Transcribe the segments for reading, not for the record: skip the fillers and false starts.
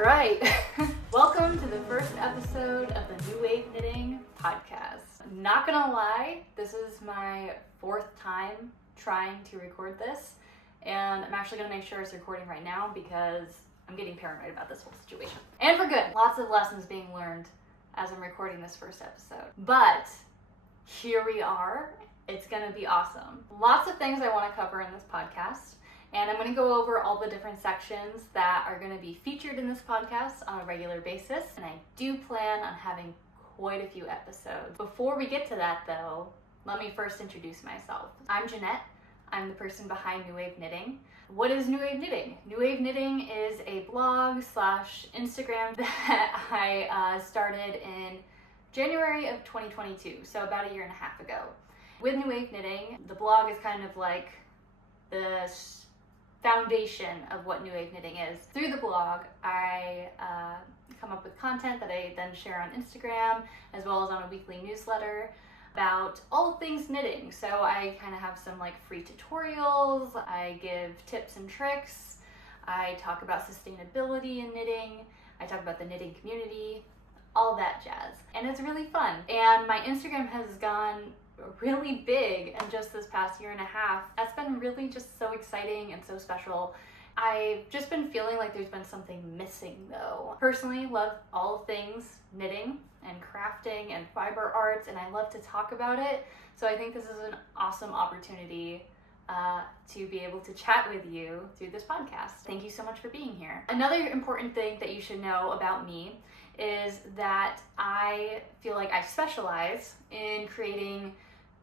right. Welcome to the first episode of the New Wave Knitting podcast. Not gonna lie, this is my fourth time trying to record this, and I'm actually gonna make sure it's recording right now because I'm getting paranoid about this whole situation. And for good. Lots of lessons being learned as I'm recording this first episode. But here we are. It's gonna be awesome. Lots of things I want to cover in this podcast. And I'm going to go over all the different sections that are going to be featured in this podcast on a regular basis. And I do plan on having quite a few episodes. Before we get to that though, let me first introduce myself. I'm Jeanette. I'm the person behind New Wave Knitting. What is New Wave Knitting? New Wave Knitting is a blog / Instagram that I started in January of 2022, so about a year and a half ago. With New Wave Knitting, the blog is kind of like the foundation of what New Wave Knitting is. Through the blog, I come up with content that I then share on Instagram, as well as on a weekly newsletter about all things knitting. So I kind of have some like free tutorials, I give tips and tricks, I talk about sustainability in knitting, I talk about the knitting community, all that jazz. And it's really fun. And my Instagram has gone really big in just this past year and a half. That's been really just so exciting and so special. I've just been feeling like there's been something missing though. Personally, love all things knitting and crafting and fiber arts, and I love to talk about it. So I think this is an awesome opportunity to be able to chat with you through this podcast. Thank you so much for being here. Another important thing that you should know about me is that I feel like I specialize in creating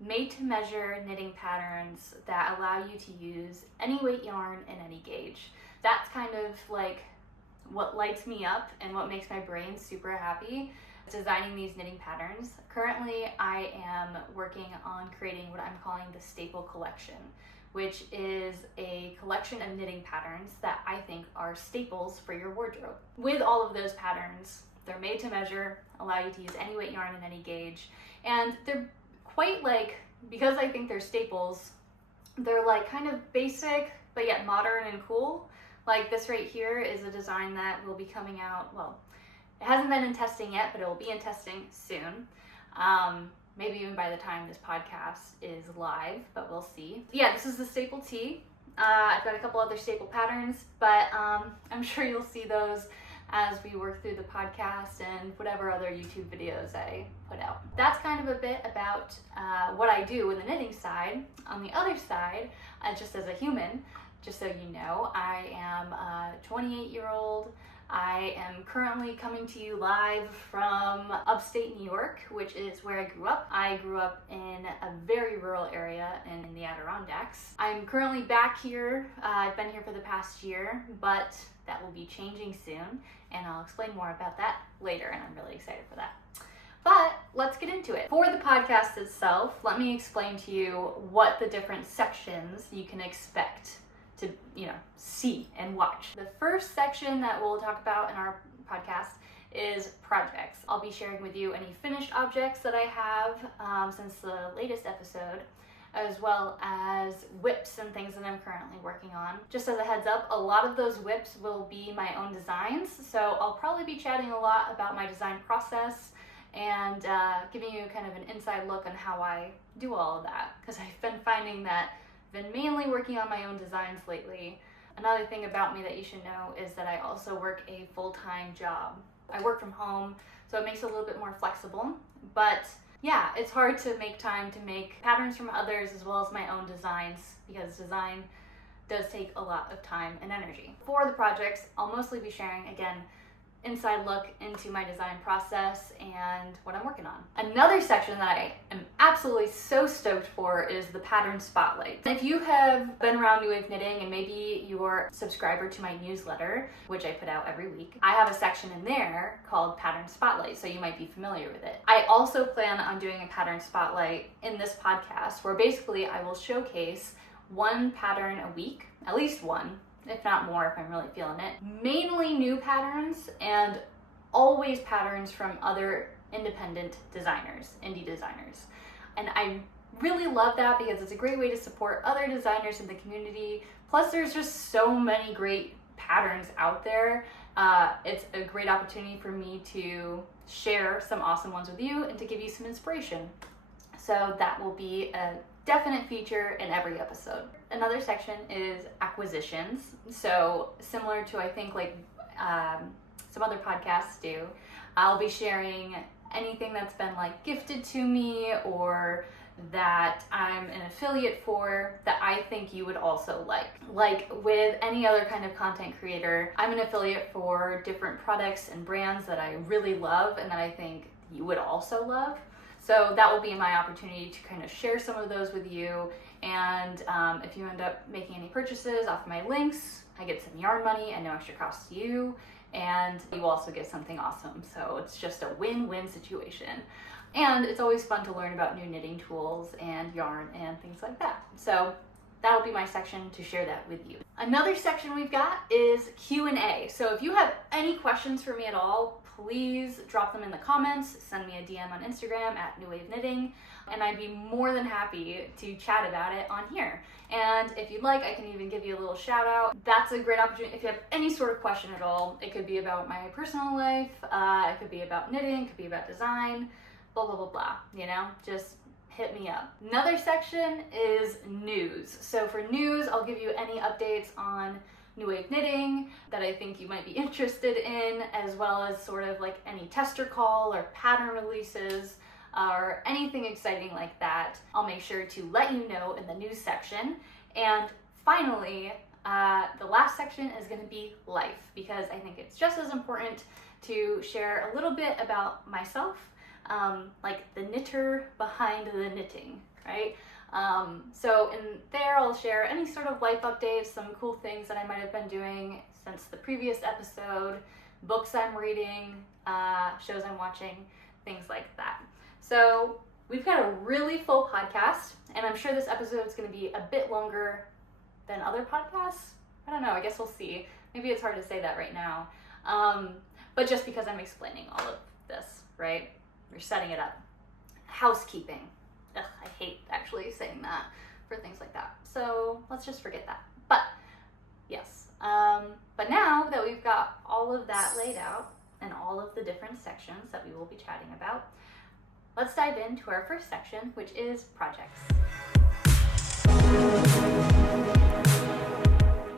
made-to-measure knitting patterns that allow you to use any weight yarn and any gauge. That's kind of like what lights me up and what makes my brain super happy, designing these knitting patterns. Currently, I am working on creating what I'm calling the Staple Collection, which is a collection of knitting patterns that I think are staples for your wardrobe. With all of those patterns, they're made to measure, allow you to use any weight yarn and any gauge, and they're quite like, because I think they're staples, they're like kind of basic, but yet modern and cool. Like this right here is a design that will be coming out, well, it hasn't been in testing yet, but it will be in testing soon. Maybe even by the time this podcast is live, but we'll see. Yeah, this is the staple tee. I've got a couple other staple patterns, but I'm sure you'll see those as we work through the podcast and whatever other YouTube videos I put out. That's kind of a bit about what I do in the knitting side. On the other side, just as a human, just so you know, I am a 28-year-old. I am currently coming to you live from upstate New York, which is where I grew up. I grew up in a very rural area in the Adirondacks. I'm currently back here. I've been here for the past year, but that will be changing soon, and I'll explain more about that later, and I'm really excited for that. But let's get into it. For the podcast itself, let me explain to you what the different sections you can expect to, see and watch. The first section that we'll talk about in our podcast is projects. I'll be sharing with you any finished objects that I have since the latest episode, as well as whips and things that I'm currently working on. Just as a heads up, a lot of those whips will be my own designs, so I'll probably be chatting a lot about my design process and giving you kind of an inside look on how I do all of that, because I've been finding that I've been mainly working on my own designs lately. Another thing about me that you should know is that I also work a full-time job. I work from home, so it makes it a little bit more flexible, but yeah, it's hard to make time to make patterns from others as well as my own designs, because design does take a lot of time and energy. For the projects, I'll mostly be sharing, again, inside look into my design process and what I'm working on. Another section that I am absolutely so stoked for is the pattern spotlight. If you have been around New Wave Knitting and maybe you're a subscriber to my newsletter, which I put out every week, I have a section in there called Pattern Spotlight, so you might be familiar with it. I also plan on doing a pattern spotlight in this podcast where basically I will showcase one pattern a week, at least one, if not more if I'm really feeling it. Mainly new patterns, and always patterns from other independent designers, indie designers. And I really love that because it's a great way to support other designers in the community. Plus there's just so many great patterns out there It's a great opportunity for me to share some awesome ones with you and to give you some inspiration. So that will be a definite feature in every episode. Another section is acquisitions. So similar to, I think, like some other podcasts do, I'll be sharing anything that's been like gifted to me or that I'm an affiliate for that I think you would also like. Like with any other kind of content creator, I'm an affiliate for different products and brands that I really love and that I think you would also love. So that will be my opportunity to kind of share some of those with you. And if you end up making any purchases off my links, I get some yarn money and no extra cost to you. And you also get something awesome. So it's just a win-win situation. And it's always fun to learn about new knitting tools and yarn and things like that. So that'll be my section to share that with you. Another section we've got is Q&A. So if you have any questions for me at all, please drop them in the comments, send me a DM on Instagram at New Wave Knitting, and I'd be more than happy to chat about it on here. And if you'd like, I can even give you a little shout out. That's a great opportunity if you have any sort of question at all. It could be about my personal life, it could be about knitting, it could be about design, blah, blah, blah, blah, you know, just hit me up. Another section is news. So for news, I'll give you any updates on New Wave Knitting that I think you might be interested in, as well as sort of like any tester call or pattern releases or anything exciting like that. I'll make sure to let you know in the news section. And finally, the last section is going to be life, because I think it's just as important to share a little bit about myself, like the knitter behind the knitting, right? So in there, I'll share any sort of life updates, some cool things that I might have been doing since the previous episode, books I'm reading, shows I'm watching, things like that. So we've got a really full podcast, and I'm sure this episode is going to be a bit longer than other podcasts. I don't know, I guess we'll see. Maybe it's hard to say that right now. But just because I'm explaining all of this, right? We're setting it up. Housekeeping. Ugh, I hate actually saying that for things like that. So let's just forget that. But yes, but now that we've got all of that laid out and all of the different sections that we will be chatting about, let's dive into our first section, which is projects.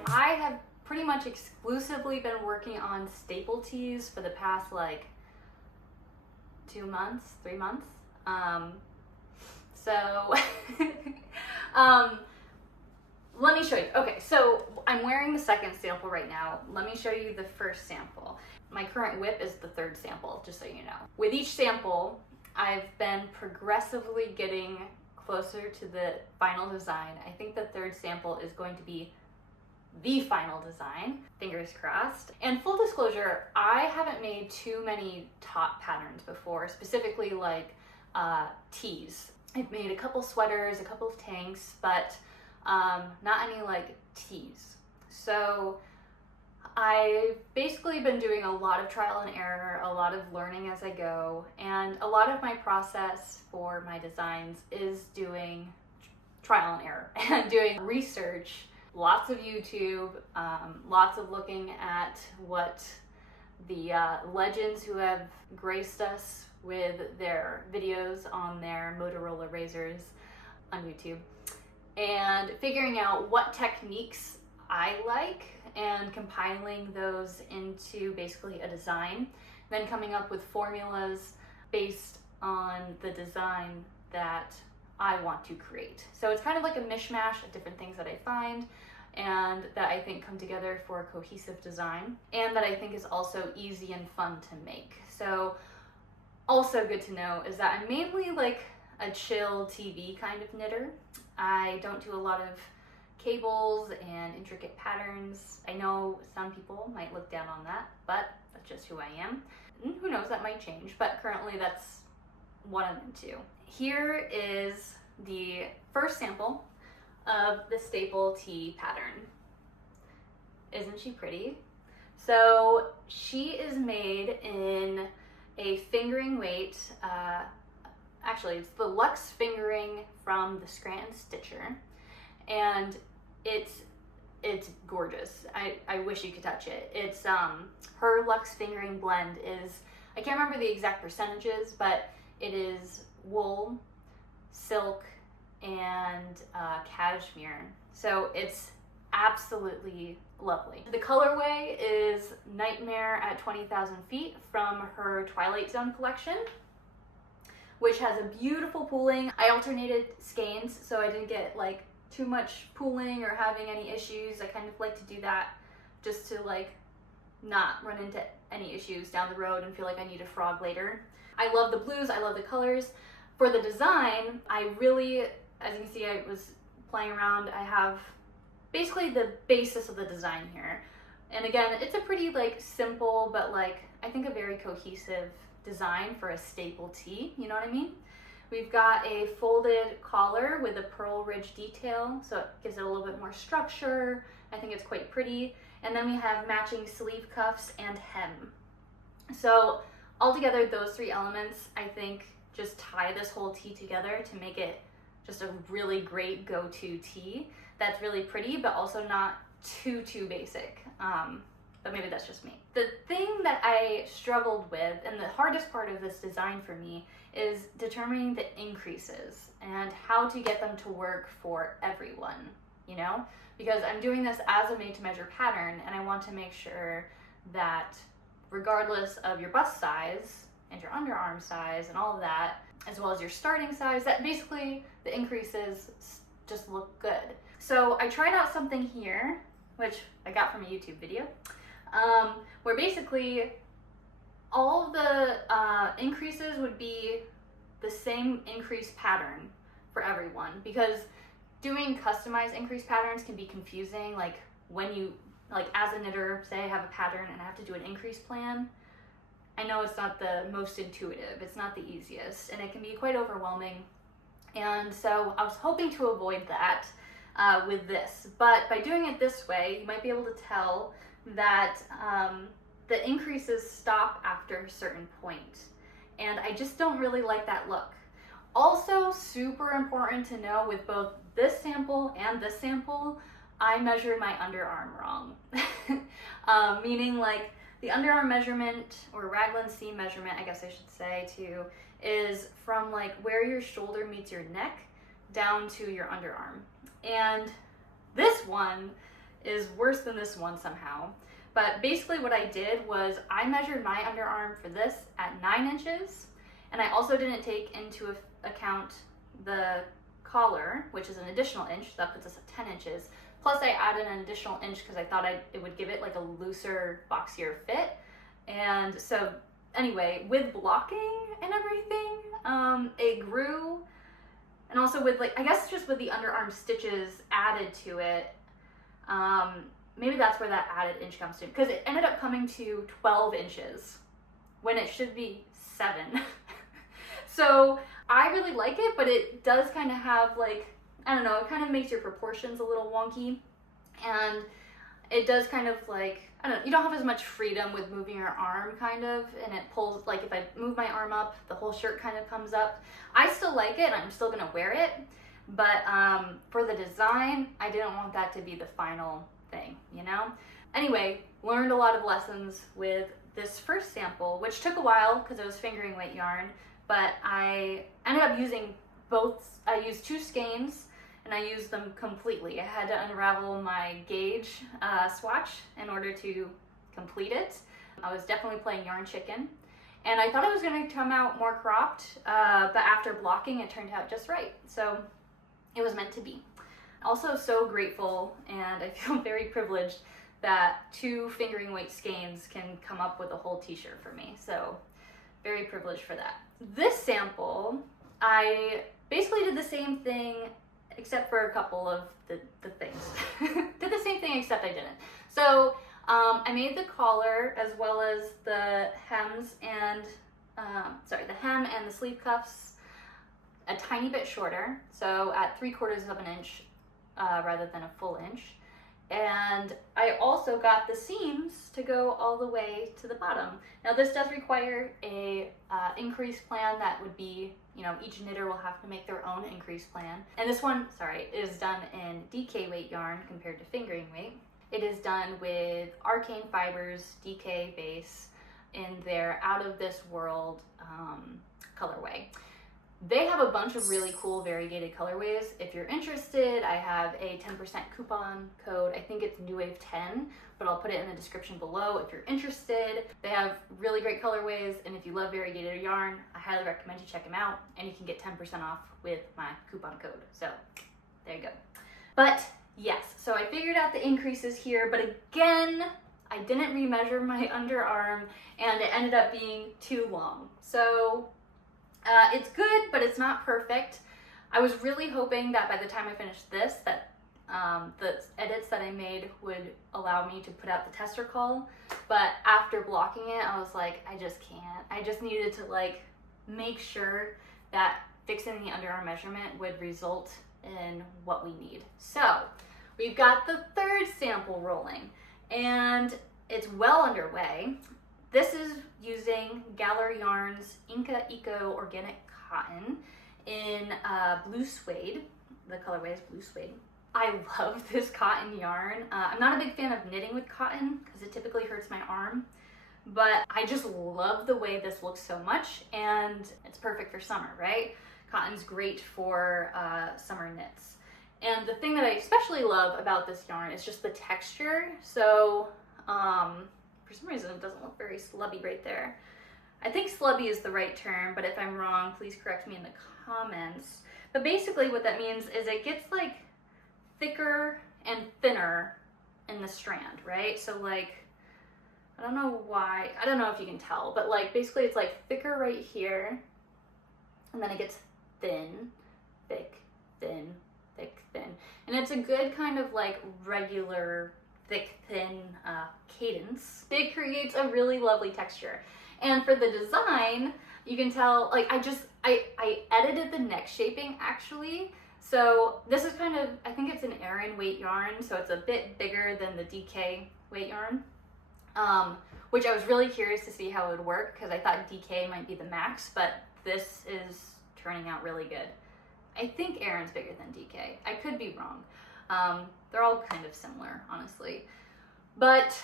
I have pretty much exclusively been working on staple tees for the past like 2 months, 3 months. So let me show you. Okay, so I'm wearing the second sample right now. Let me show you the first sample. My current whip is the third sample, just so you know. With each sample, I've been progressively getting closer to the final design. I think the third sample is going to be the final design, fingers crossed. And full disclosure, I haven't made too many top patterns before, specifically like tees. I've made a couple sweaters, a couple of tanks, but not any like tees. So I've basically been doing a lot of trial and error, a lot of learning as I go, and a lot of my process for my designs is doing trial and error and doing research, lots of YouTube, lots of looking at what the legends who have graced us with their videos on their Motorola razors on YouTube, and figuring out what techniques I like and compiling those into basically a design, then coming up with formulas based on the design that I want to create. So it's kind of like a mishmash of different things that I find and that I think come together for a cohesive design, and that I think is also easy and fun to make. So also good to know is that I'm mainly like a chill TV kind of knitter. I don't do a lot of cables and intricate patterns. I know some people might look down on that, but that's just who I am. And who knows, that might change, but currently that's what I'm into. Here is the first sample of the staple tee pattern. Isn't she pretty? So she is made in a fingering weight, actually it's the Luxe fingering from the Scranton Stitcher, and it's it's gorgeous. I wish you could touch it. It's her Luxe fingering blend is, I can't remember the exact percentages, but it is wool, silk, and cashmere. So it's absolutely lovely. The colorway is Nightmare at 20,000 Feet from her Twilight Zone collection, which has a beautiful pooling. I alternated skeins, so I didn't get like too much pooling or having any issues. I kind of like to do that just to like not run into any issues down the road and feel like I need a frog later. I love the blues, I love the colors. For the design, I really, as you can see, I was playing around. I have basically the basis of the design here. And again, it's a pretty like simple, but like I think a very cohesive design for a staple tee, you know what I mean? We've got a folded collar with a pearl ridge detail, so it gives it a little bit more structure. I think it's quite pretty. And then we have matching sleeve cuffs and hem. So altogether, those three elements, I think, just tie this whole tee together to make it just a really great go-to tee that's really pretty, but also not too basic. But maybe that's just me. The thing that I struggled with, and the hardest part of this design for me, is determining the increases and how to get them to work for everyone, you know? Because I'm doing this as a made-to-measure pattern, and I want to make sure that regardless of your bust size and your underarm size and all of that, as well as your starting size, that basically the increases just look good. So I tried out something here, which I got from a YouTube video, where basically all of the increases would be the same increase pattern for everyone, because doing customized increase patterns can be confusing. Like when you, like as a knitter, say I have a pattern and I have to do an increase plan, I know it's not the most intuitive, it's not the easiest, and it can be quite overwhelming. And so I was hoping to avoid that with this, but by doing it this way, you might be able to tell that the increases stop after a certain point, and I just don't really like that look. Also, super important to know with both this sample and this sample, I measured my underarm wrong. Meaning like the underarm measurement, or raglan seam measurement, I guess I should say too, is from like where your shoulder meets your neck down to your underarm. And this one is worse than this one somehow. But basically what I did was I measured my underarm for this at 9 inches, and I also didn't take into account the collar, which is an additional inch, so that puts us at 10 inches. Plus I added an additional inch because I thought it would give it like a looser, boxier fit. And so anyway, with blocking and everything, it grew. And also with like, I guess just with the underarm stitches added to it, maybe that's where that added inch comes to, because it ended up coming to 12 inches when it should be 7. So I really like it, but it does kind of have like, I don't know, it kind of makes your proportions a little wonky, and it does kind of like, I don't know, you don't have as much freedom with moving your arm kind of, and it pulls, like if I move my arm up, the whole shirt kind of comes up. I still like it, and I'm still gonna wear it, but for the design, I didn't want that to be the final thing, you know? Anyway, learned a lot of lessons with this first sample, which took a while because it was fingering weight yarn, but I ended up using both. I used 2 skeins, and I used them completely. I had to unravel my gauge swatch in order to complete it. I was definitely playing yarn chicken, and I thought it was going to come out more cropped, but after blocking it turned out just right. So it was meant to be. Also so grateful, and I feel very privileged that 2 fingering weight skeins can come up with a whole t-shirt for me. So very privileged for that. This sample, I basically did the same thing except for a couple of the things. Did the same thing except I didn't. So I made the collar as well as the hems and, the hem and the sleeve cuffs a tiny bit shorter, so at 3/4 of an inch rather than a full inch. And I also got the seams to go all the way to the bottom. Now this does require a increase plan that would be, each knitter will have to make their own increase plan. And this one, is done in DK weight yarn compared to fingering weight. It is done with Arcane Fibers DK base in their Out of This World colorway. They have a bunch of really cool variegated colorways. If you're interested, I have a 10% coupon code. I think it's NewWave10, but I'll put it in the description below if you're interested. They have really great colorways, and if you love variegated yarn, I highly recommend you check them out, and you can get 10% off with my coupon code. So there you go. But yes, so I figured out the increases here, but again, I didn't remeasure my underarm, and it ended up being too long. So it's good, but it's not perfect. I was really hoping that by the time I finished this, that the edits that I made would allow me to put out the tester call, but after blocking it, I was like, I just can't. I just needed to make sure that fixing the underarm measurement would result in what we need. So we've got the third sample rolling, and it's well underway. This is using Gallery Yarns Inca Eco Organic Cotton in blue suede. The colorway is blue suede. I love this cotton yarn. I'm not a big fan of knitting with cotton because it typically hurts my arm, but I just love the way this looks so much, and it's perfect for summer, right? Cotton's great for summer knits. And the thing that I especially love about this yarn is just the texture. So for some reason it doesn't look very slubby right there. I think slubby is the right term, but if I'm wrong, please correct me in the comments. But basically what that means is it gets thicker and thinner in the strand, right? So I don't know why, I don't know if you can tell, but basically it's thicker right here, and then it gets thin, thick, thin, thick, thin. And it's a good kind of regular thick, thin cadence. It creates a really lovely texture. And for the design, you can tell, I edited the neck shaping actually. So this is kind of, I think it's an Aran weight yarn, so it's a bit bigger than the DK weight yarn, which I was really curious to see how it would work because I thought DK might be the max, but this is turning out really good. I think Aran's bigger than DK. I could be wrong. They're all kind of similar, honestly. But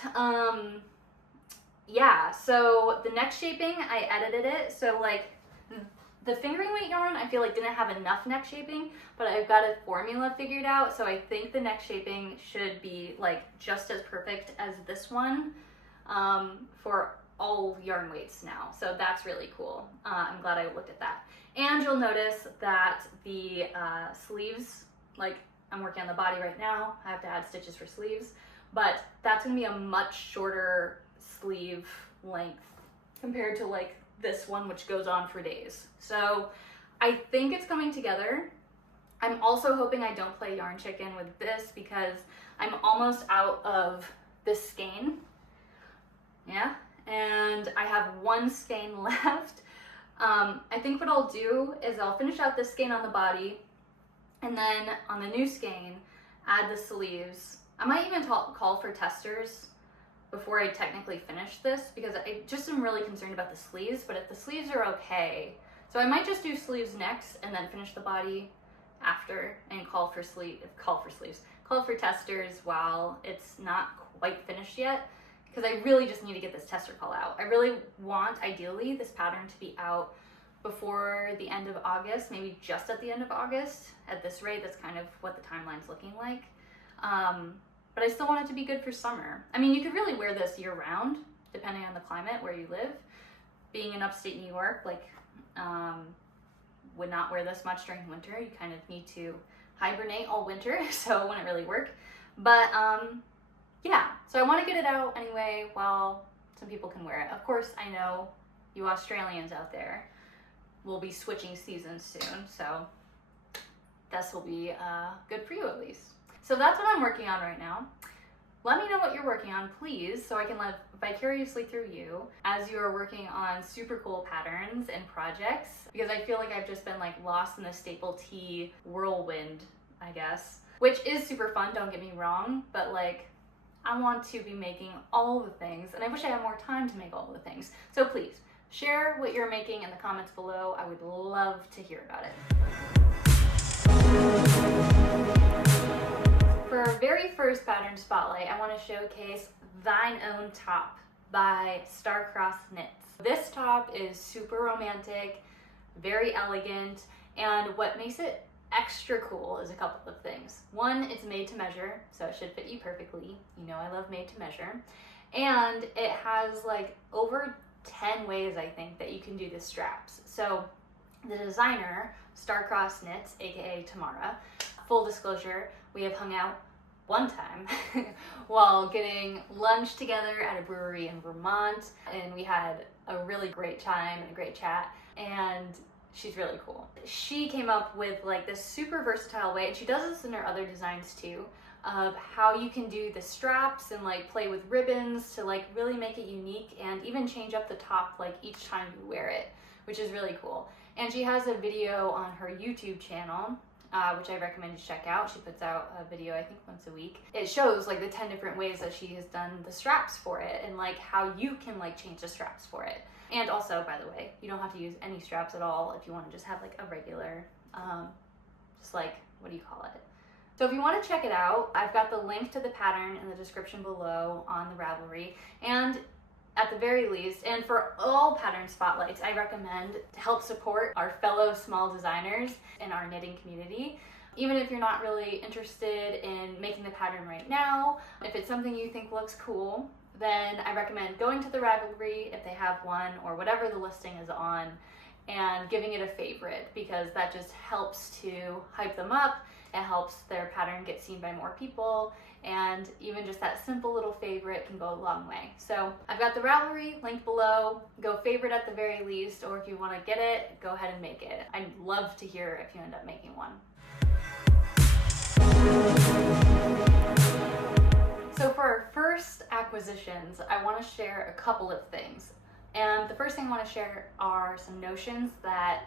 yeah, so the neck shaping, I edited it. So the fingering weight yarn, I feel didn't have enough neck shaping, but I've got a formula figured out. So I think the neck shaping should be just as perfect as this one for all yarn weights now. So that's really cool. I'm glad I looked at that. And you'll notice that the sleeves, I'm working on the body right now. I have to add stitches for sleeves, but that's gonna be a much shorter sleeve length compared to this one, which goes on for days. So I think it's coming together. I'm also hoping I don't play yarn chicken with this because I'm almost out of this skein. Yeah, and I have one skein left. I think what I'll do is I'll finish out this skein on the body, and then on the new skein, add the sleeves. I might even call for testers before I technically finish this because I just am really concerned about the sleeves, but if the sleeves are okay, so I might just do sleeves next and then finish the body after and call for testers while it's not quite finished yet, because I really just need to get this tester call out. I really want, ideally, this pattern to be out before the end of August, maybe just at the end of August. At this rate, that's kind of what the timeline's looking like. But I still want it to be good for summer. I mean, you could really wear this year round, depending on the climate where you live. Being in upstate New York, would not wear this much during winter. You kind of need to hibernate all winter, so it wouldn't really work. But yeah, so I want to get it out anyway while some people can wear it. Of course, I know you Australians out there will be switching seasons soon, so this will be good for you at least. So that's what I'm working on right now. Let me know what you're working on, please, so I can live vicariously through you as you are working on super cool patterns and projects, because I feel like I've just been lost in the staple tee whirlwind, I guess, which is super fun, don't get me wrong, but like, I want to be making all the things, and I wish I had more time to make all the things. So please, share what you're making in the comments below. I would love to hear about it. For our very first pattern spotlight, I want to showcase Thine Own Top by Star-Crossed Knits. This top is super romantic, very elegant, and what makes it extra cool is a couple of things. One, it's made to measure, so it should fit you perfectly. You know I love made to measure. And it has like over 10 ways, I think, that you can do the straps. So the designer, Star-Crossed Knits, aka Tamara, full disclosure, we have hung out one time while getting lunch together at a brewery in Vermont, and we had a really great time and a great chat, and she's really cool. She came up with like this super versatile way, and she does this in her other designs too, of how you can do the straps and like play with ribbons to like really make it unique and even change up the top like each time you wear it, which is really cool. And she has a video on her YouTube channel, which I recommend you check out. She puts out a video, I think, once a week. It shows like the 10 different ways that she has done the straps for it and like how you can like change the straps for it. And also, by the way, you don't have to use any straps at all if you want to just have like a regular, just like, what do you call it? So if you want to check it out, I've got the link to the pattern in the description below on the Ravelry. And at the very least, and for all pattern spotlights, I recommend to help support our fellow small designers in our knitting community. Even if you're not really interested in making the pattern right now, if it's something you think looks cool, then I recommend going to the Ravelry if they have one or whatever the listing is on and giving it a favorite, because that just helps to hype them up. It helps their pattern get seen by more people, and even just that simple little favorite can go a long way. So I've got the Ravelry linked below. Go favorite at the very least, or if you want to get it, go ahead and make it. I'd love to hear if you end up making one. So for our first acquisitions, I want to share a couple of things. And the first thing I want to share are some notions that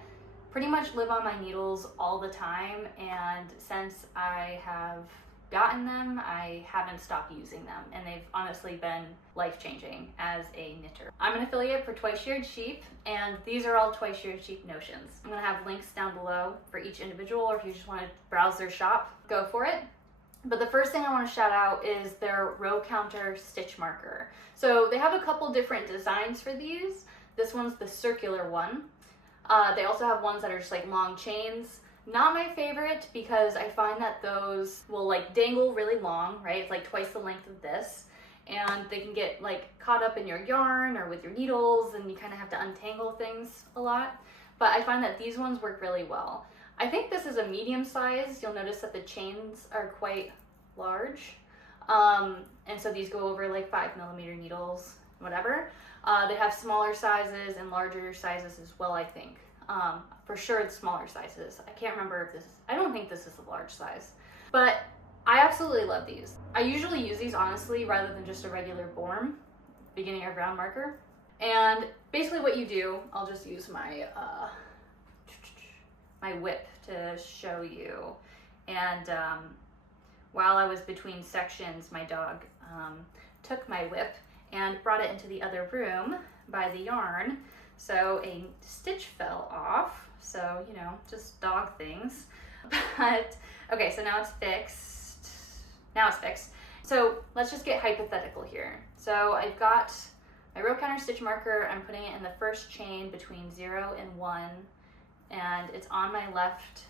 pretty much live on my needles all the time, and since I have gotten them, I haven't stopped using them, and they've honestly been life-changing as a knitter. I'm an affiliate for Twice Sheared Sheep, and these are all Twice Sheared Sheep notions. I'm going to have links down below for each individual, or if you just want to browse their shop, go for it. But the first thing I want to shout out is their row counter stitch marker. So they have a couple different designs for these. This one's the circular one. They also have ones that are just like long chains. Not my favorite, because I find that those will like dangle really long, right? It's like twice the length of this, and they can get like caught up in your yarn or with your needles, and you kind of have to untangle things a lot. But I find that these ones work really well. I think this is a medium size. You'll notice that the chains are quite large. And so these go over like 5mm needles, whatever. They have smaller sizes and larger sizes as well, I think. For sure it's smaller sizes. I can't remember if this is, I don't think this is the large size. But I absolutely love these. I usually use these, honestly, rather than just a regular Borm, beginning of round marker. And basically what you do, I'll just use my my whip to show you. And while I was between sections, my dog took my whip and brought it into the other room by the yarn. So a stitch fell off. So, you know, just dog things. But, okay, so now it's fixed. Now it's fixed. So let's just get hypothetical here. So I've got my row counter stitch marker. I'm putting it in the first chain between 0 and 1. And it's on my left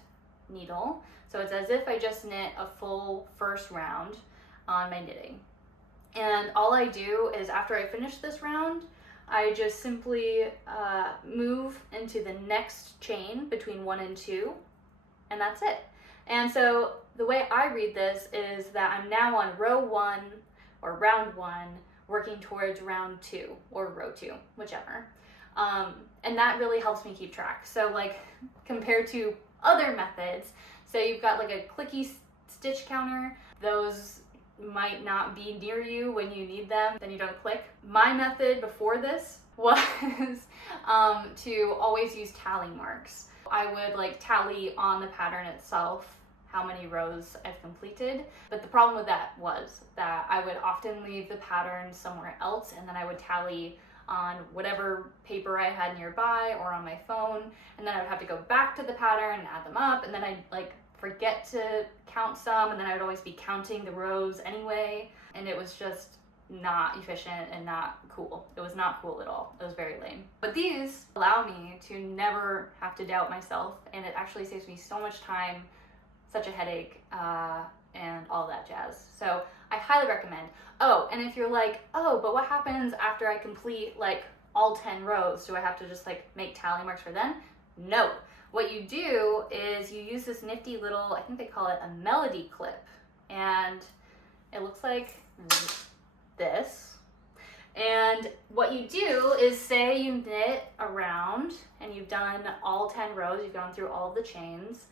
needle. So it's as if I just knit a full first round on my knitting. And all I do is, after I finish this round, I just simply move into the next chain between 1 and 2, and that's it. And so the way I read this is that I'm now on row 1 or round 1, working towards round 2 or row 2, whichever. And that really helps me keep track. So like, compared to other methods, so you've got like a clicky stitch counter, those might not be near you when you need them, then you don't click. My method before this was to always use tally marks. I would like tally on the pattern itself how many rows I've completed. But the problem with that was that I would often leave the pattern somewhere else, and then I would tally on whatever paper I had nearby or on my phone, and then I would have to go back to the pattern and add them up, and then I'd like forget to count some, and then I would always be counting the rows anyway, and it was just not efficient and not cool. It was not cool at all. It was very lame. But these allow me to never have to doubt myself, and it actually saves me so much time, such a headache, and all that jazz. So I highly recommend. Oh, and if you're like, oh, but what happens after I complete like all 10 rows? Do I have to just like make tally marks for them? No. What you do is you use this nifty little, I think they call it a melody clip, and it looks like this. And what you do is, say you knit around and you've done all 10 rows, you've gone through all of the chains,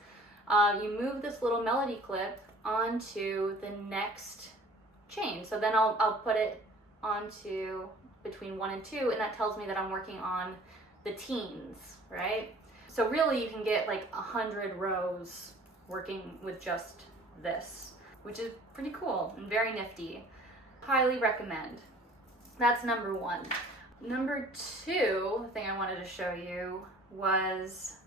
you move this little melody clip onto the next chain. So then I'll put it onto between 1 and 2, and that tells me that I'm working on the teens, right? So really you can get like 100 rows working with just this, which is pretty cool and very nifty. Highly recommend. That's number 1. Number 2, the thing I wanted to show you was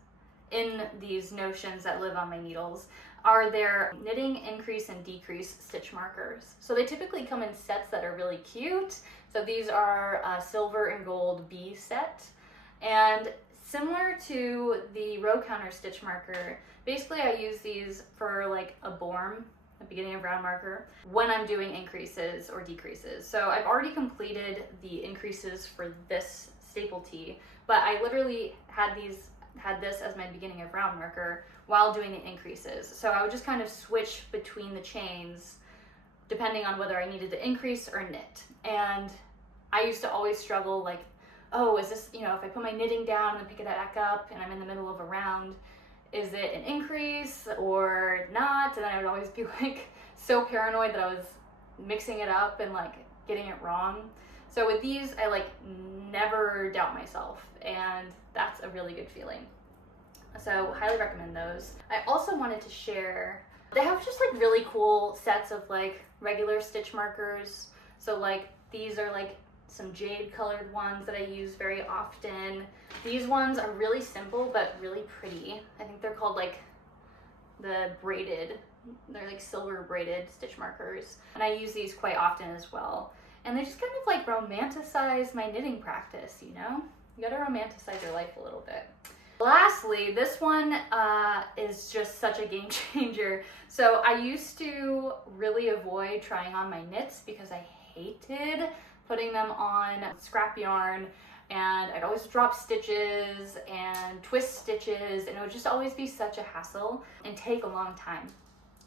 in these notions that live on my needles are their knitting increase and decrease stitch markers. So they typically come in sets that are really cute. So these are a silver and gold B set, and similar to the row counter stitch marker, basically I use these for like a borm, the beginning of round marker, when I'm doing increases or decreases. So I've already completed the increases for this staple tee, but I literally had this as my beginning of round marker while doing the increases. So I would just kind of switch between the chains depending on whether I needed to increase or knit. And I used to always struggle like, oh, is this, if I put my knitting down and then pick it back up and I'm in the middle of a round, is it an increase or not? And then I would always be like so paranoid that I was mixing it up and like getting it wrong. So with these, I like never doubt myself, and that's a really good feeling. So highly recommend those. I also wanted to share, they have just like really cool sets of like regular stitch markers. So like these are like some jade colored ones that I use very often. These ones are really simple but really pretty. I think they're called like the braided, they're like silver braided stitch markers, and I use these quite often as well. And they just kind of like romanticize my knitting practice, you gotta romanticize your life a little bit. Lastly, this one is just such a game changer. So I used to really avoid trying on my knits because I hated putting them on scrap yarn, and I'd always drop stitches and twist stitches, and it would just always be such a hassle and take a long time.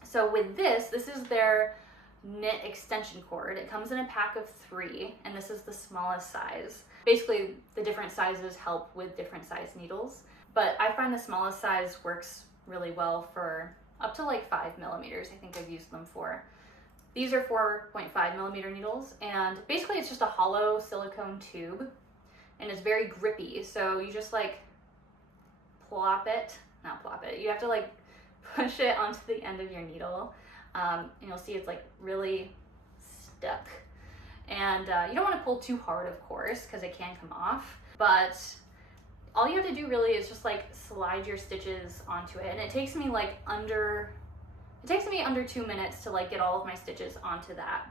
So with this is their knit extension cord. It comes in a pack of 3, and this is the smallest size. Basically, the different sizes help with different size needles, but I find the smallest size works really well for up to like 5 millimeters. I think I've used them for. These are 4.5 millimeter needles, and basically it's just a hollow silicone tube, and it's very grippy. So you just like you have to like push it onto the end of your needle, and you'll see it's like really stuck. And you don't want to pull too hard, of course, because it can come off, but all you have to do really is just like slide your stitches onto it, and it takes me under 2 minutes to like get all of my stitches onto that.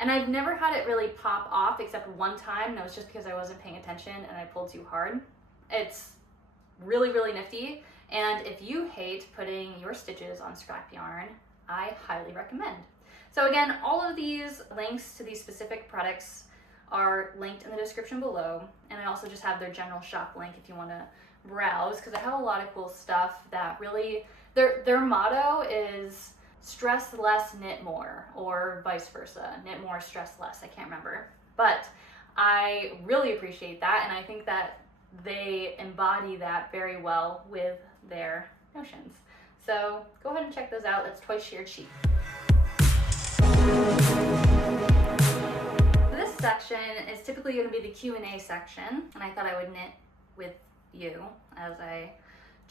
And I've never had it really pop off except one time, and it was just because I wasn't paying attention and I pulled too hard. It's really, really nifty, and if you hate putting your stitches on scrap yarn, I highly recommend. So again, all of these links to these specific products are linked in the description below, and I also just have their general shop link if you want to browse, because I have a lot of cool stuff that really, their motto is stress less, knit more, or vice versa, knit more, stress less. I can't remember, but I really appreciate that, and I think that they embody that very well with their notions. So go ahead and check those out. That's Twice Shared Sheep. This section is typically going to be the Q&A section, and I thought I would knit with you as I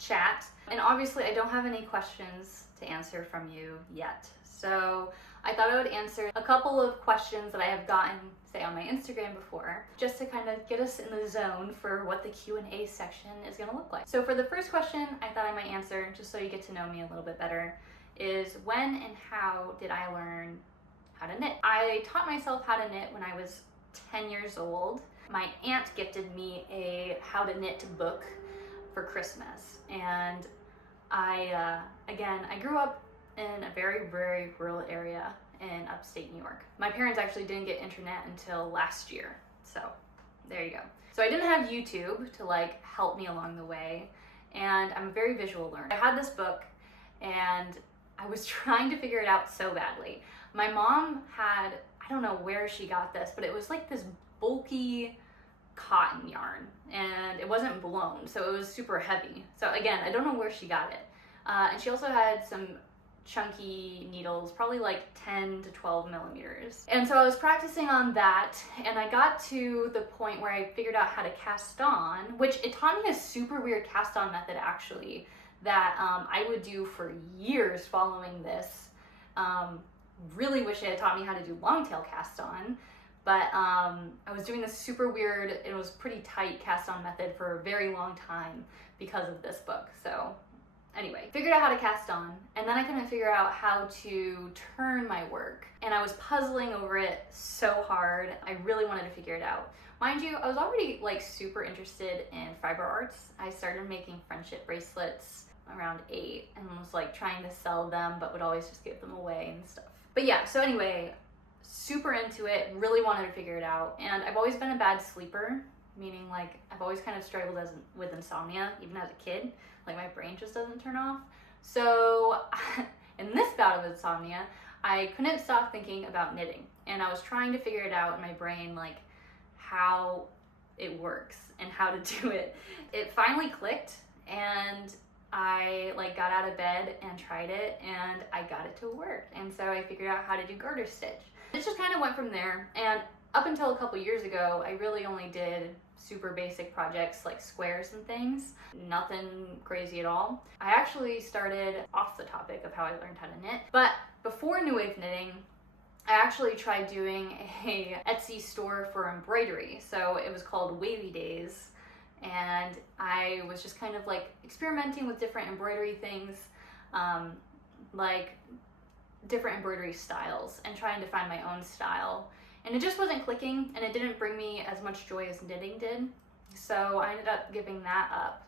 chat. And obviously I don't have any questions to answer from you yet. So I thought I would answer a couple of questions that I have gotten, say, on my Instagram before, just to kind of get us in the zone for what the Q&A section is going to look like. So for the first question I thought I might answer, just so you get to know me a little bit better, is when and how did I learn how to knit? I taught myself how to knit when I was 10 years old. My aunt gifted me a how to knit book for Christmas, and I grew up in a very, very rural area in upstate New York. My parents actually didn't get internet until last year, so there you go. So I didn't have YouTube to like help me along the way, and I'm a very visual learner. I had this book and I was trying to figure it out so badly. My mom had, I don't know where she got this, but it was like this bulky cotton yarn, and it wasn't blown, so it was super heavy. So again, I don't know where she got it. And she also had some chunky needles, probably like 10 to 12 millimeters. And so I was practicing on that, and I got to the point where I figured out how to cast on, which it taught me a super weird cast on method actually, that I would do for years following this. Really wish it had taught me how to do long tail cast on, but I was doing this super weird, it was pretty tight cast on method for a very long time because of this book. So anyway, figured out how to cast on, and then I couldn't figure out how to turn my work, and I was puzzling over it so hard. I really wanted to figure it out. Mind you, I was already like super interested in fiber arts. I started making friendship bracelets around 8 and was like trying to sell them, but would always just give them away and stuff. But yeah, so anyway, super into it, really wanted to figure it out, and I've always been a bad sleeper, meaning like I've always kind of struggled with insomnia, even as a kid. Like my brain just doesn't turn off. So in this bout of insomnia, I couldn't stop thinking about knitting, and I was trying to figure it out in my brain, like how it works and how to do it. It finally clicked, and I like got out of bed and tried it, and I got it to work. And so I figured out how to do garter stitch. It just kind of went from there, and up until a couple years ago, I really only did super basic projects like squares and things, nothing crazy at all. I actually started off the topic of how I learned how to knit, but before New Wave Knitting, I actually tried doing a Etsy store for embroidery. So it was called Wavy Days, and I was just kind of like experimenting with different embroidery things, like different embroidery styles, and trying to find my own style. And it just wasn't clicking, and it didn't bring me as much joy as knitting did. So I ended up giving that up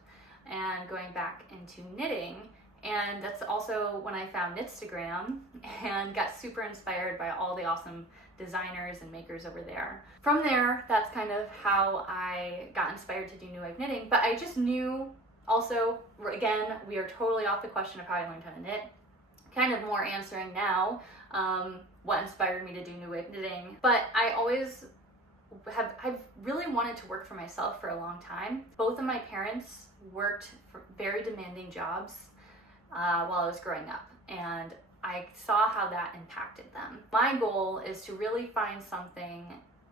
and going back into knitting. And that's also when I found Knitstagram and got super inspired by all the awesome designers and makers over there. From there, that's kind of how I got inspired to do New Wave Knitting. But I just knew also, again, we are totally off the question of how I learned how to knit. Kind of more answering now, what inspired me to do New Wave Knitting. But I've really wanted to work for myself for a long time. Both of my parents worked for very demanding jobs while I was growing up, and I saw how that impacted them. My goal is to really find something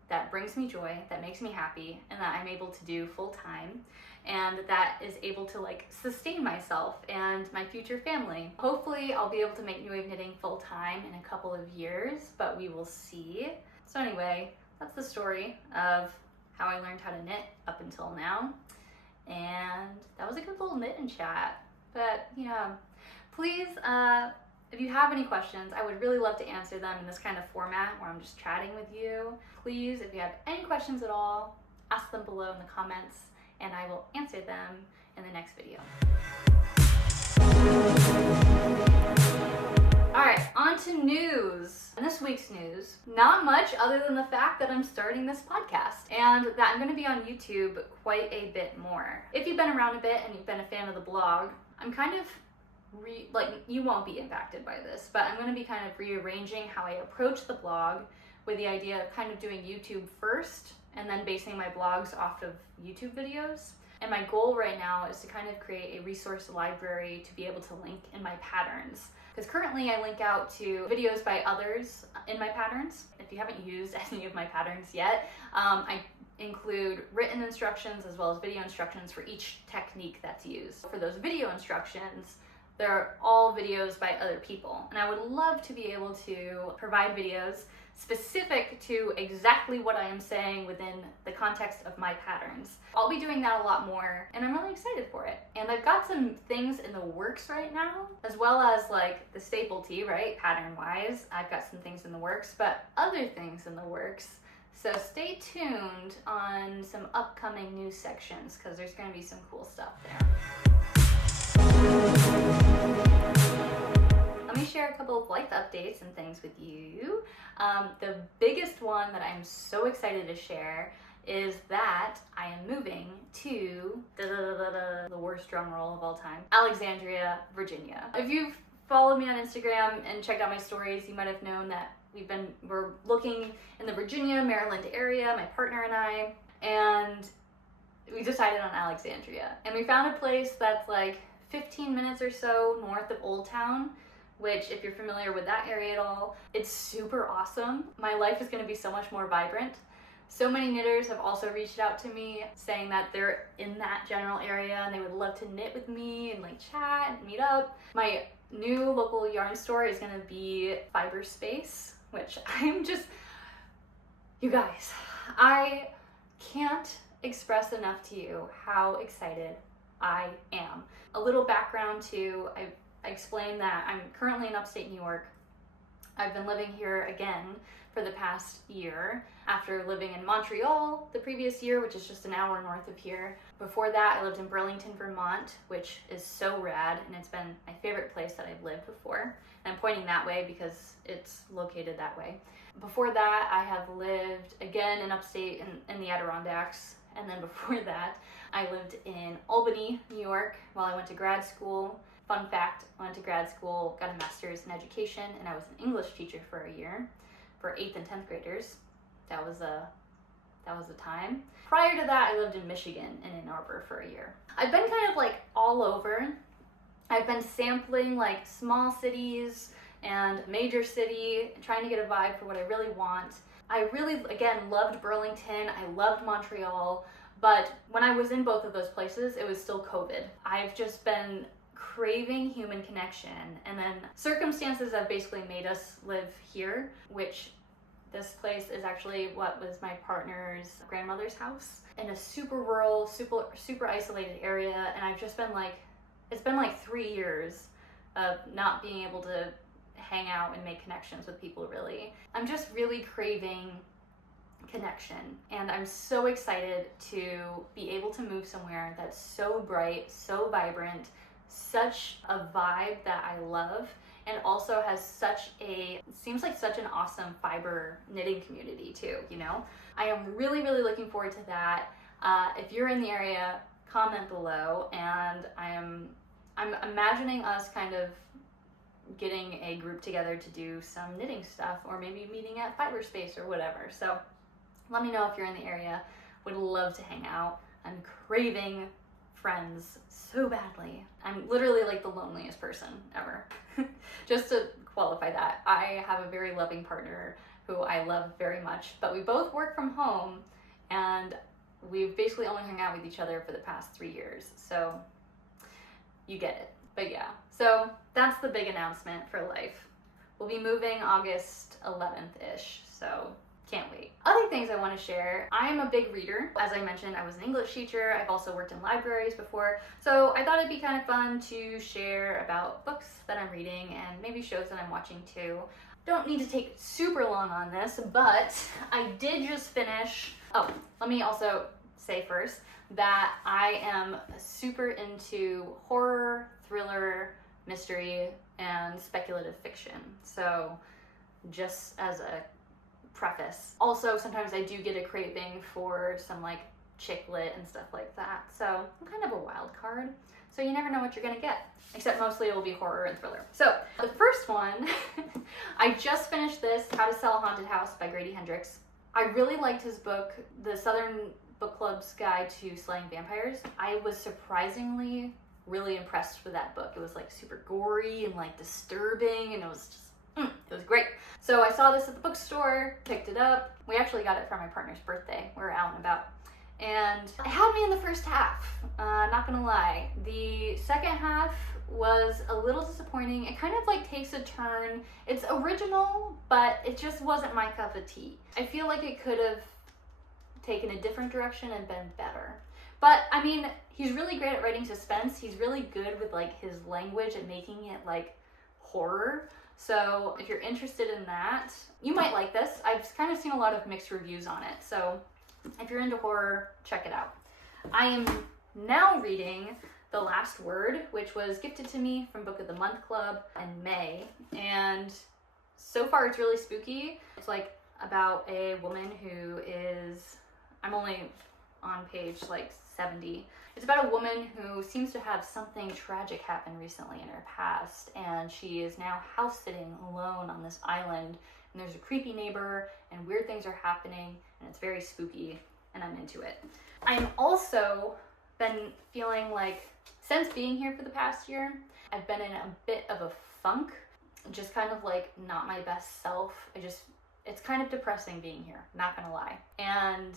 that brings me joy, that makes me happy, and that I'm able to do full time, and that is able to like sustain myself and my future family. Hopefully I'll be able to make New Wave Knitting full time in a couple of years, but we will see. So anyway, that's the story of how I learned how to knit up until now. And that was a good little knit and chat. But yeah, please, if you have any questions, I would really love to answer them in this kind of format where I'm just chatting with you. Please, if you have any questions at all, ask them below in the comments, and I will answer them in the next video. Alright, on to news. In this week's news, not much other than the fact that I'm starting this podcast and that I'm going to be on YouTube quite a bit more. If you've been around a bit and you've been a fan of the blog, I'm kind of you won't be impacted by this, but I'm going to be kind of rearranging how I approach the blog with the idea of kind of doing YouTube first and then basing my blogs off of YouTube videos. And my goal right now is to kind of create a resource library to be able to link in my patterns. Because currently I link out to videos by others in my patterns. If if you haven't used any of my patterns yet, I include written instructions as well as video instructions for each technique that's used. For those video instructions, they're all videos by other people, and I would love to be able to provide videos specific to exactly what I am saying within the context of my patterns. I'll be doing that a lot more, and I'm really excited for it. And I've got some things in the works right now, as well as like the staple tee, right? Pattern-wise, I've got some things in the works, but other things in the works. So stay tuned on some upcoming news sections, because there's going to be some cool stuff there. Let me share a couple of life updates and things with you. The biggest one that I'm so excited to share is that I am moving to the worst drum roll of all time, Alexandria, Virginia. If you've followed me on Instagram and checked out my stories, you might have known that we're looking in the Virginia, Maryland area, my partner and I, and we decided on Alexandria. And we found a place that's like 15 minutes or so north of Old Town, which, if you're familiar with that area at all, it's super awesome. My life is going to be so much more vibrant. So many knitters have also reached out to me saying that they're in that general area and they would love to knit with me and like chat and meet up. My new local yarn store is going to be Fiber Space, which you guys, I can't express enough to you how excited I am. A little background too, I explained that I'm currently in upstate New York. I've been living here again for the past year after living in Montreal the previous year, which is just an hour north of here. Before that, I lived in Burlington, Vermont, which is so rad, and it's been my favorite place that I've lived before. And I'm pointing that way because it's located that way. Before that, I have lived again in upstate in the Adirondacks. And then before that, I lived in Albany, New York, while I went to grad school. Fun fact, I went to grad school, got a master's in education, and I was an English teacher for a year for 8th and 10th graders. That was a time. Prior to that, I lived in Michigan in Ann Arbor for a year. I've been kind of like all over. I've been sampling like small cities and major city, trying to get a vibe for what I really want. I really, again, loved Burlington. I loved Montreal, but when I was in both of those places, it was still COVID. I've just been craving human connection, and then circumstances have basically made us live here, which this place is actually what was my partner's grandmother's house in a super rural, super isolated area. And I've just been like, it's been like 3 years of not being able to hang out and make connections with people, really. I'm just really craving connection, and I'm so excited to be able to move somewhere that's so bright, so vibrant, such a vibe that I love, and also has seems like such an awesome fiber knitting community too, you know? I am really, really looking forward to that. If you're in the area, comment below, and I'm imagining us kind of getting a group together to do some knitting stuff, or maybe meeting at Fiber Space or whatever. So let me know if you're in the area. Would love to hang out. I'm craving friends so badly. I'm literally like the loneliest person ever. Just to qualify that, I have a very loving partner who I love very much, but we both work from home, and we've basically only hung out with each other for the past 3 years. So you get it. But yeah, so that's the big announcement for life. We'll be moving August 11th-ish, so can't wait. Other things I want to share. I'm a big reader. As I mentioned, I was an English teacher. I've also worked in libraries before. So I thought it'd be kind of fun to share about books that I'm reading and maybe shows that I'm watching too. Don't need to take super long on this, but I did just finish. Oh, let me also say first that I am super into horror, thriller, mystery, and speculative fiction. So just as a preface. Also, sometimes I do get a craving for some like chick lit and stuff like that. So I'm kind of a wild card. So you never know what you're gonna get. Except mostly it will be horror and thriller. So the first one, I just finished this, How to Sell a Haunted House by Grady Hendrix. I really liked his book, The Southern Book Club's Guide to Slaying Vampires. I was surprisingly really impressed with that book. It was like super gory and like disturbing, and it was just It was great. So I saw this at the bookstore, picked it up. We actually got it for my partner's birthday. We were out and about. And it had me in the first half, not gonna lie. The second half was a little disappointing. It kind of like takes a turn. It's original, but it just wasn't my cup of tea. I feel like it could have taken a different direction and been better. But I mean, he's really great at writing suspense. He's really good with like his language and making it like horror. So if you're interested in that, you might like this. I've kind of seen a lot of mixed reviews on it. So if you're into horror, check it out. I am now reading The Last Word, which was gifted to me from Book of the Month Club in May. And so far it's really spooky. It's like about a woman who is, I'm only on page like 70. It's about a woman who seems to have something tragic happen recently in her past, and she is now house sitting alone on this island, and there's a creepy neighbor and weird things are happening, and it's very spooky, and I'm into it. I'm also been feeling like, since being here for the past year, I've been in a bit of a funk, just kind of like not my best self. It's kind of depressing being here, not gonna lie. And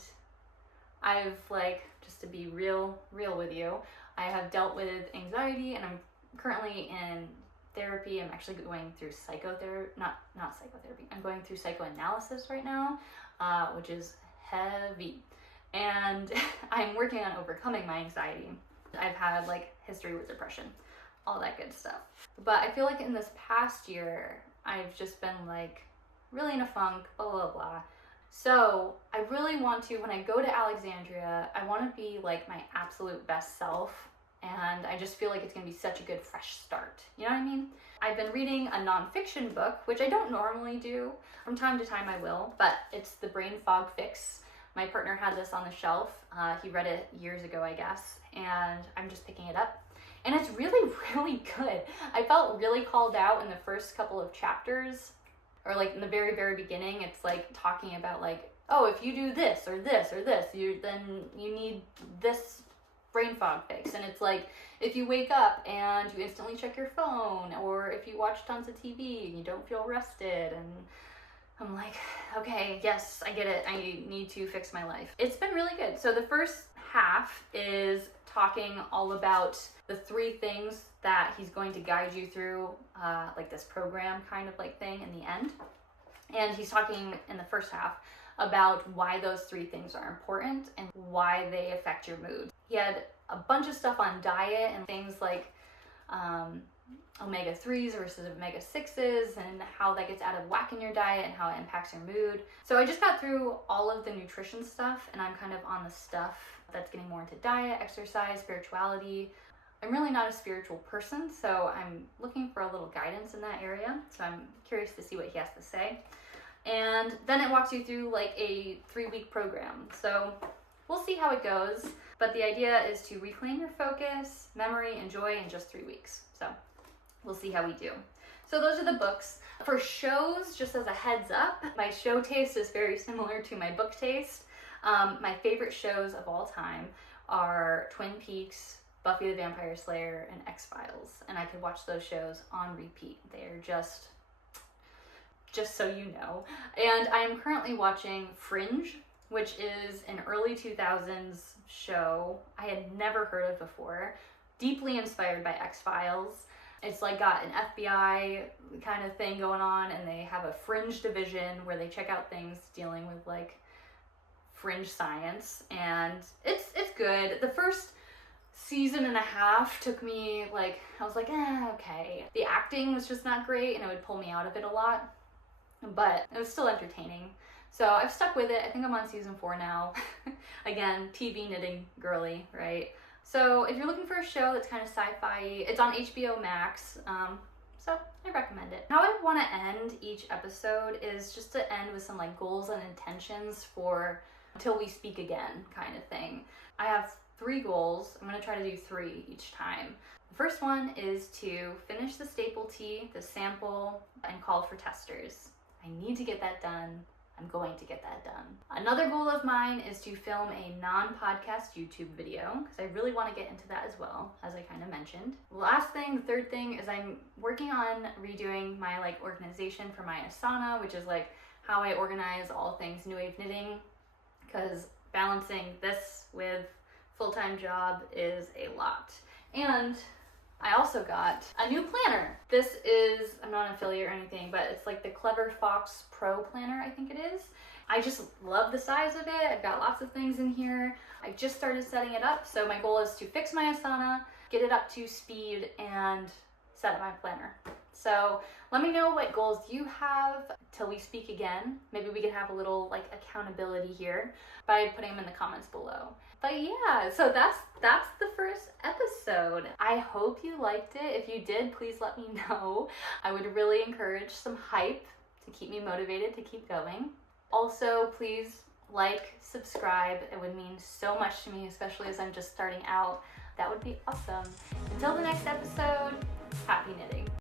I've like, just to be real with you, I have dealt with anxiety, and I'm currently in therapy. I'm actually going through psychotherapy, not psychotherapy. I'm going through psychoanalysis right now, which is heavy. And I'm working on overcoming my anxiety. I've had like history with depression, all that good stuff. But I feel like in this past year, I've just been like really in a funk, blah, blah, blah. So I really want to, when I go to Alexandria, I want to be like my absolute best self. And I just feel like it's going to be such a good fresh start. You know what I mean? I've been reading a nonfiction book, which I don't normally do. From time to time I will, but it's The Brain Fog Fix. My partner had this on the shelf. He read it years ago, I guess, and I'm just picking it up. And it's really, really good. I felt really called out in the first couple of chapters, or like in the very, very beginning. It's like talking about like, oh, if you do this or this or this, then you need this brain fog fix. And it's like, if you wake up and you instantly check your phone, or if you watch tons of TV and you don't feel rested, and I'm like, okay, yes, I get it. I need to fix my life. It's been really good. So the first half is talking all about the 3 things that he's going to guide you through, like this program kind of like thing in the end. And he's talking in the first half about why those 3 things are important and why they affect your mood. He had a bunch of stuff on diet and things like omega-3s versus omega-6s, and how that gets out of whack in your diet and how it impacts your mood. So I just got through all of the nutrition stuff, and I'm kind of on the stuff that's getting more into diet, exercise, spirituality. I'm really not a spiritual person, so I'm looking for a little guidance in that area. So I'm curious to see what he has to say. And then it walks you through like a 3-week program. So we'll see how it goes. But the idea is to reclaim your focus, memory, and joy in just 3 weeks. So we'll see how we do. So those are the books. For shows, just as a heads up, my show taste is very similar to my book taste. My favorite shows of all time are Twin Peaks, Buffy the Vampire Slayer, and X-Files. And I could watch those shows on repeat. They're just so you know. And I'm currently watching Fringe, which is an early 2000s show I had never heard of before. Deeply inspired by X-Files. It's like got an FBI kind of thing going on, and they have a fringe division where they check out things dealing with like fringe science, and it's good. The first season and a half took me like, I was like, okay. The acting was just not great, and it would pull me out of it a lot, but it was still entertaining. So I've stuck with it. I think I'm on season 4 now. Again, TV knitting girly, right? So if you're looking for a show that's kind of sci-fi, it's on HBO Max, so I recommend it. How I want to end each episode is just to end with some like goals and intentions for until we speak again kind of thing. I have 3 goals. I'm going to try to do 3 each time. The first one is to finish the staple tea, the sample, and call for testers. I need to get that done I'm going to get that done. Another goal of mine is to film a non-podcast YouTube video, because I really want to get into that as well, as I kind of mentioned. Last thing, third thing, is I'm working on redoing my organization for my Asana, which is how I organize all things New Wave knitting, because balancing this with full-time job is a lot. And I also got a new planner. This is, I'm not an affiliate or anything, but it's the Clever Fox Pro Planner, I think it is. I just love the size of it. I've got lots of things in here. I just started setting it up, so my goal is to fix my Asana, get it up to speed, and set up my planner. So let me know what goals you have till we speak again. Maybe we could have a little accountability here by putting them in the comments below. But yeah, so that's the first episode. I hope you liked it. If you did, please let me know. I would really encourage some hype to keep me motivated to keep going. Also, please subscribe. It would mean so much to me, especially as I'm just starting out. That would be awesome. Until the next episode, happy knitting.